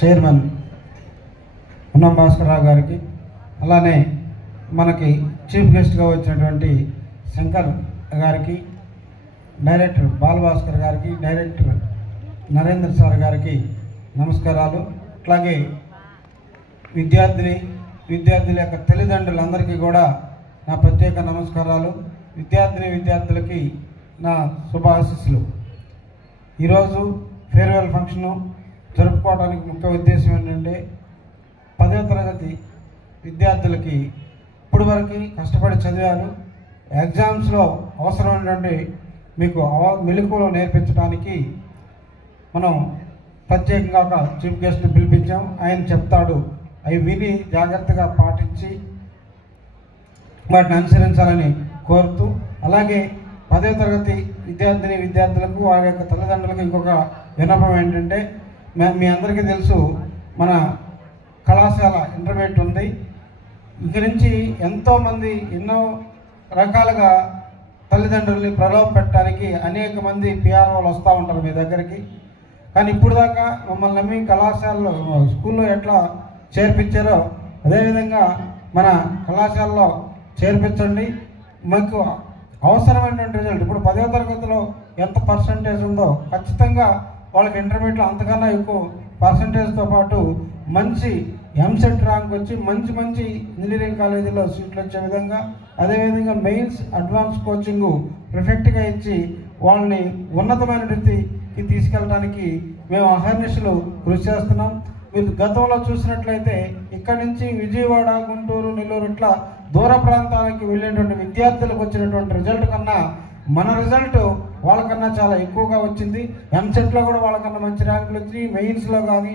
Chairman ఉన్నం భాస్కరరావు గారికి, అలానే మనకి చీఫ్ గెస్ట్గా వచ్చినటువంటి శంకర్ గారికి, డైరెక్టర్ బాలభాస్కర్ గారికి, డైరెక్టర్ నరేంద్ర సార్ గారికి నమస్కారాలు. అట్లాగే విద్యార్థుల యొక్క తల్లిదండ్రులందరికీ కూడా నా ప్రత్యేక నమస్కారాలు. విద్యార్థులకి నా శుభాశీస్సులు. ఈరోజు ఫేర్వెల్ ఫంక్షను జరుపుకోవడానికి ముఖ్య ఉద్దేశం ఏంటంటే 10వ తరగతి విద్యార్థులకి ఇప్పటి వరకు కష్టపడి చదివారు. ఎగ్జామ్స్లో అవసరమైనటువంటి మీకు మెలకువలు నేర్పించడానికి మనం ప్రత్యేకంగా ఒక చీఫ్ గెస్ట్ని పిలిపించాం. ఆయన చెప్తాడు, అవి విని జాగ్రత్తగా పాటించి వాటిని అనుసరించాలని కోరుతూ, అలాగే 10వ తరగతి విద్యార్థులకు వారి యొక్క తల్లిదండ్రులకు ఇంకొక విన్నపం ఏంటంటే, మీ అందరికీ తెలుసు మన కళాశాల ఇంటర్మీడియట్ ఉంది. ఇక్కడి నుంచి ఎంతోమంది ఎన్నో రకాలుగా తల్లిదండ్రుల్ని ప్రలోభ పెట్టడానికి అనేక మంది పిఆర్ఓలు వస్తూ ఉంటారు మీ దగ్గరికి. కానీ ఇప్పుడు దాకా మమ్మల్ని నమ్మి కళాశాలలో స్కూల్లో ఎట్లా చేర్పించారో అదేవిధంగా మన కళాశాలలో చేర్పించండి. మాకు అవసరమైనటువంటి రిజల్ట్ ఇప్పుడు 10వ తరగతిలో ఎంత పర్సంటేజ్ ఉందో ఖచ్చితంగా వాళ్ళకి ఇంటర్మీడియట్లో అంతకన్నా ఎక్కువ పర్సంటేజ్తో పాటు మంచి ఎంసెట్ ర్యాంక్ వచ్చి మంచి ఇంజనీరింగ్ కాలేజీలో సీట్లు వచ్చే విధంగా, అదేవిధంగా మెయిన్స్ అడ్వాన్స్ కోచింగ్ పర్ఫెక్ట్గా ఇచ్చి వాళ్ళని ఉన్నతమైన వృత్తికి తీసుకెళ్ళడానికి మేము అహర్నిశలు కృషి చేస్తున్నాం. మీరు గతంలో చూసినట్లయితే ఇక్కడి నుంచి విజయవాడ, గుంటూరు, నెల్లూరు ఇట్లా దూర ప్రాంతాలకు వెళ్ళేటువంటి విద్యార్థులకు వచ్చినటువంటి రిజల్ట్ కన్నా మన రిజల్ట్ వాళ్ళకన్నా చాలా ఎక్కువగా వచ్చింది. ఎంసెట్లో కూడా వాళ్ళకన్నా మంచి ర్యాంకులు వచ్చి, మెయిన్స్లో కానీ